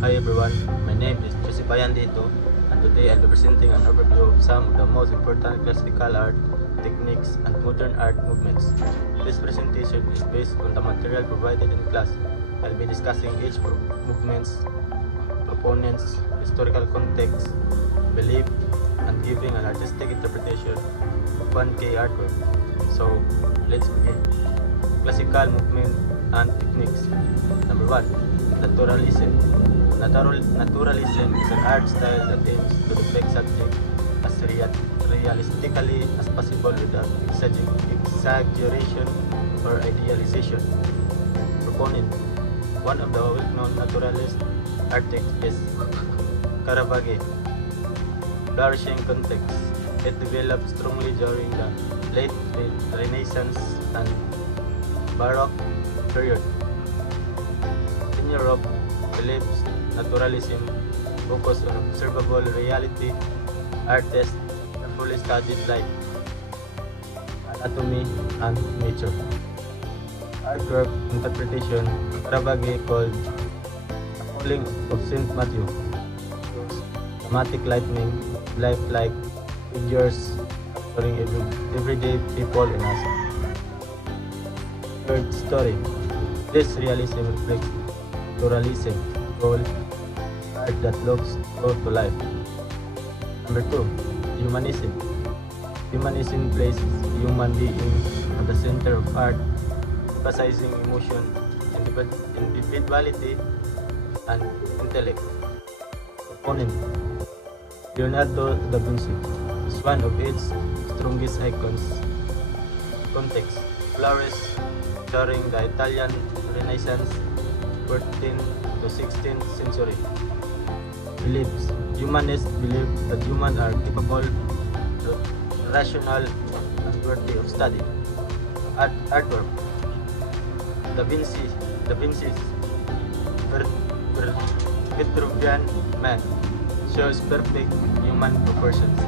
Hi everyone, my name is Joseph Dito, and today I'll be presenting an overview of some of the most important classical art techniques and modern art movements. This presentation is based on the material provided in class. I'll be discussing each movement's proponents, historical context, belief, and giving an artistic interpretation of one key artwork. So, let's begin. Classical movement and techniques. Number 1. Naturalism. Naturalism is an art style that aims to depict subject as realistically as possible without exaggeration or idealization. Proponent. One of the well-known naturalist artists is Caravaggio. Flourishing context. It developed strongly during the late Renaissance and Baroque period. In Europe, Philip's naturalism focused on observable reality. Artists carefully studied life, anatomy, and nature. Artwork interpretation. Caravaggio called The Calling of St. Matthew shows dramatic lightning, lifelike figures capturing everyday people in us. Third story. This realism reflects naturalism, role, art that looks true to life. Number 2. Humanism. Humanism places human being at the center of art, emphasizing emotion, individuality, and intellect. Opponent. Leonardo da Vinci is one of its strongest icons. Context. Flourished during the Italian Renaissance, 14th to 16th century. Beliefs. Humanists believe that humans are capable, rational, and worthy of study. Artwork. Da Vinci's Vitruvian Man shows perfect human proportions,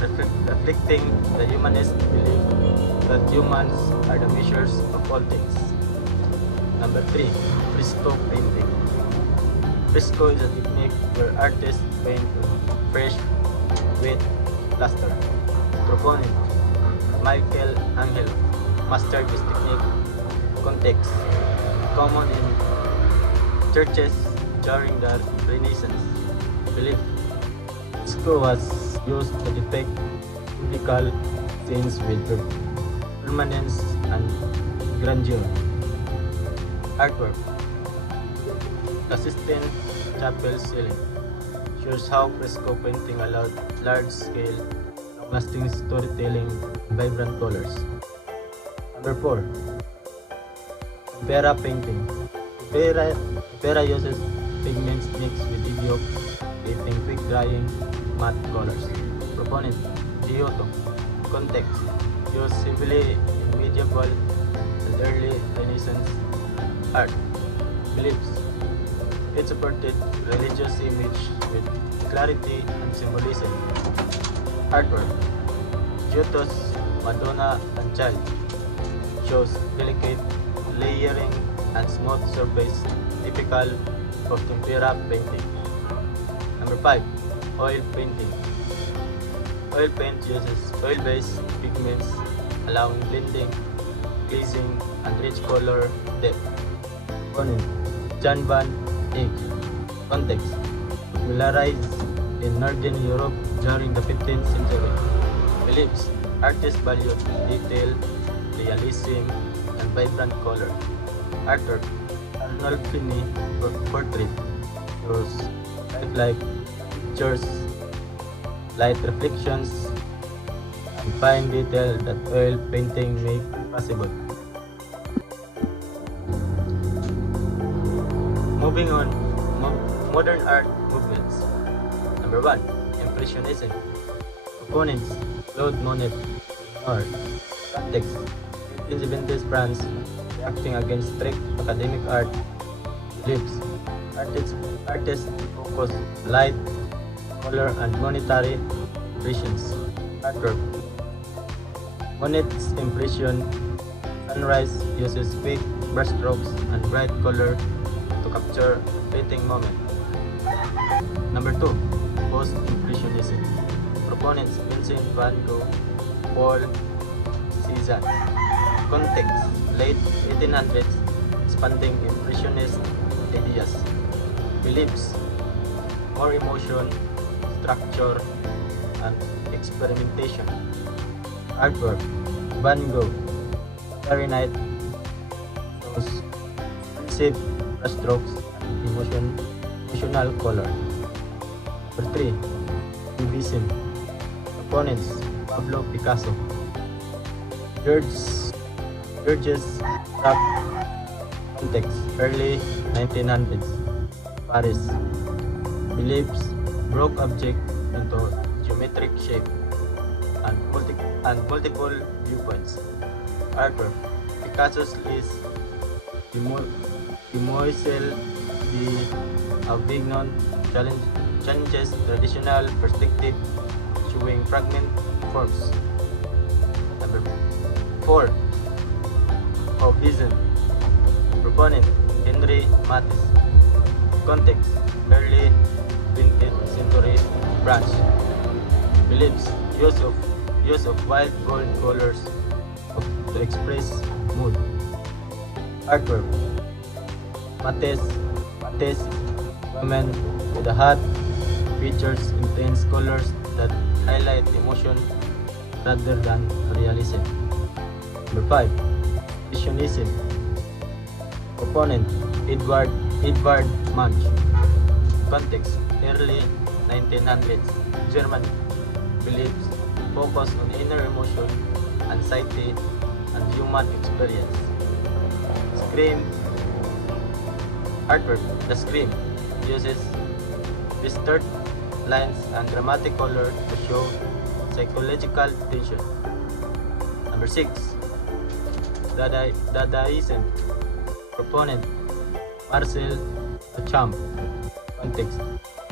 reflecting the humanist belief that humans are the measures of all things. Number 3. Fresco painting. Fresco is a technique where artists paint fresh with plaster. Proponent Michelangelo mastered this technique. Context. Common in churches during the Renaissance. Belief. Fresco was used to depict biblical scenes with permanence and grandeur. Artwork. The Sistine Chapel ceiling shows how fresco painting allowed large-scale, long-lasting storytelling in vibrant colors. Number 4. Tempera painting. Tempera uses pigments mixed with idiok, creating quick-drying matte colors. Proponent Giotto. Context. Used heavily in medieval and early Renaissance art. Beliefs. It supported religious image with clarity and symbolism. Artwork. Giotto's Madonna and Child shows delicate layering and smooth surface typical of tempera painting. Number 5. Oil painting. Oil paint uses oil-based pigments, allowing blending, glazing, and rich color depth. Opponent Jan van Eyck. Context. Popularized in Northern Europe during the 15th century. Beliefs. Artists valued detail, realism, and vibrant color. Artwork. Arnold Finney portrait shows lifelike pictures, light reflections, and fine detail that oil painting make possible. Moving on, modern art movements. Number 1. Impressionism. Opponents Claude Monet. Or context. 1870s France reacting against strict academic art. Beliefs. Artists focus light, color, and monetary impressions. Artwork. Monet's impression sunrise uses quick brushstrokes and bright color to capture fleeting moment. Number 2. Post-Impressionism. Proponents Vincent van Gogh, Paul Cézanne. Context: late 1800s, expanding Impressionist ideas. Beliefs: more emotion, structure, and experimentation. Artwork: Van Gogh, Starry Night, shows perceived brushstrokes and emotional color. Number 3. Cubism. Opponents: Pablo Picasso. Georges Braque. Context: early 1900s, Paris. Beliefs: broke object into geometric shape and multiple viewpoints. Artwork: Picasso's List, Demoiselle d'Avignon challenges traditional perspective, showing fragment forms. Number 4. Fauvism. Proponent: Henri Matisse. Context: early 20th century France. Beliefs: use of wild gold colors to express mood. Artwork: Matisse, women with a hat, features intense colors that highlight emotion rather than realism. Number 5. Impressionism. Proponent: Edvard Munch. Context: early 1900s, Germany. Beliefs: focus on inner emotion, anxiety, and human experience. Scream. Artwork: The Scream uses distorted lines and dramatic color to show psychological tension. Number 6. Dadaism. Proponent: Marcel Duchamp. Context: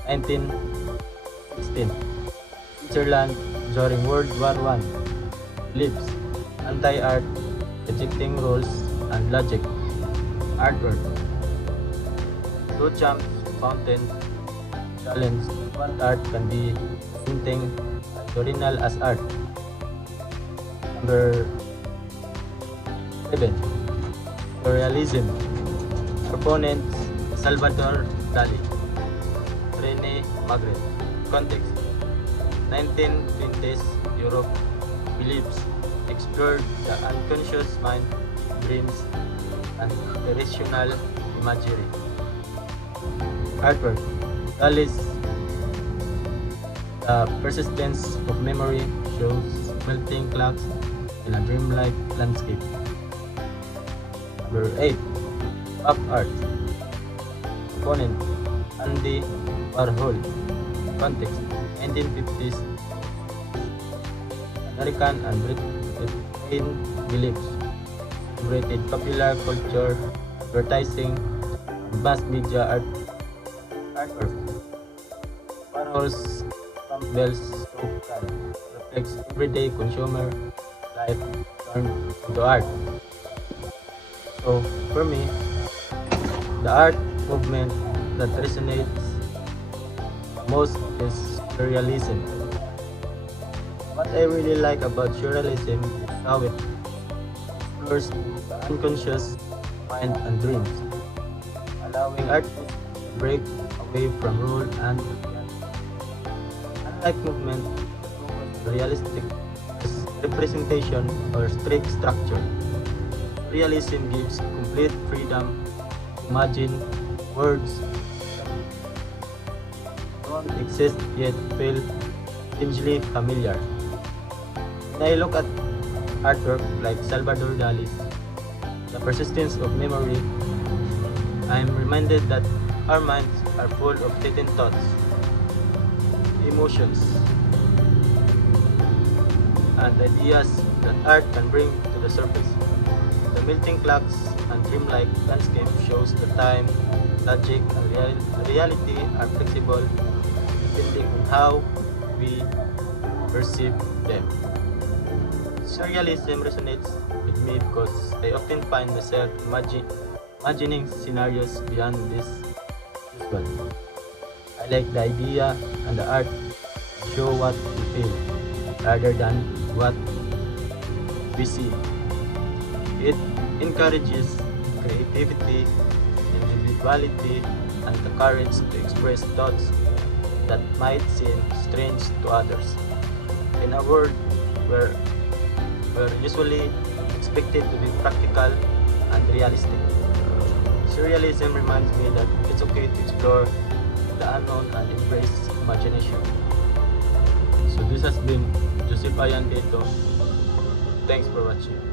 1916, Switzerland during World War I. Beliefs: anti-art, rejecting rules and logic. Artwork: Duchamp's fountain challenge what art can be, painting as original as art. Number 7. Surrealism. Proponents: Salvador Dali, René Magritte. Context: 1920s Europe. Beliefs: explored the unconscious mind, dreams, and irrational imagery. Artwork: Dali's The Persistence of Memory shows melting clocks in a dreamlike landscape. Number 8. Pop art. Proponent: Andy Warhol. Context: 1950s, American and Britain beliefs, celebrated popular culture, advertising, and mass media artwork. Warhol's Campbell's Soup can reflects everyday consumer life turned into art. So, for me, the art movement that resonates most is surrealism. What I really like about surrealism is how it explores the unconscious mind and dreams, allowing artists to break away from rule and reality. Unlike movement that focus on realistic representation or strict structure, realism gives complete freedom to imagine words that don't exist yet feel strangely familiar. When I look at artwork like Salvador Dali's The Persistence of Memory, I am reminded that our minds are full of hidden thoughts, emotions, and ideas that art can bring to the surface. The melting clocks and dreamlike landscape shows the time, logic, and reality are flexible depending on how we perceive them. Surrealism resonates with me because I often find myself imagining scenarios beyond this usual. I like the idea and the art show what we feel rather than what we see. It encourages creativity, individuality, and the courage to express thoughts that might seem strange to others. In a world where we're usually expected to be practical and realistic, surrealism reminds me that it's okay to explore the unknown and embrace imagination. So this has been Joseph Ayan dito. Thanks for watching.